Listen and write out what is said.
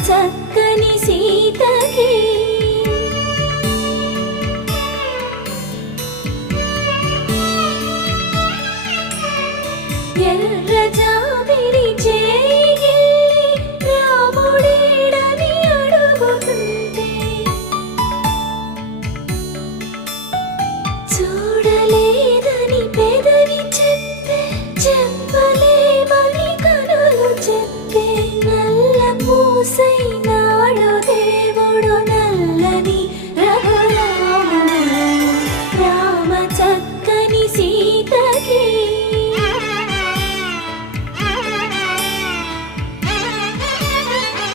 చక్కని సీతకి ఎర్ర జాబిలి చేయి రాముడేడని అడుగుతుంటే చూడలేదని పెదవి చెప్పే చెప్పలేమని కనులు చెప్పే నల్ల పూస